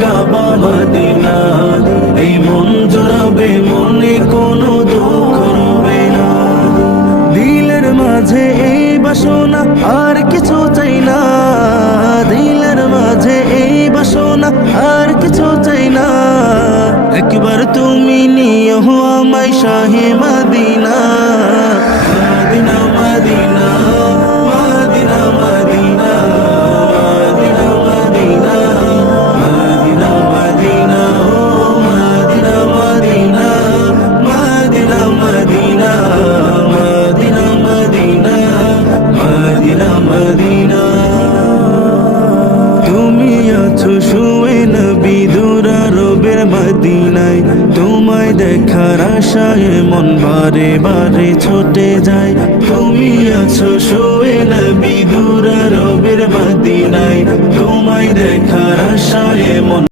কাবা Medina, এই মন জোড়াবে মনে কোনো দুঃখ রবে না। দিলের মাঝে এই বাসনা আর কিছু চাই না, দিলের মাঝে এই বাসনা আর কিছু চাই না। একবার তুমি নিও আমায় শাহে Medina, Medina Medina Medina Medina Medina Medina Medina Medina Medina Medina Medina Medina Medina Medina Medina. তুমি আছো শুয়ে নবী দুরারবের মদিনায়, তোমায় দেখার আশায় মন বারে বারে ছুটে যায়। তুমি আছো শুয়ে নবী দুরারবের মদিনায়, তোমায় দেখার আশায় মন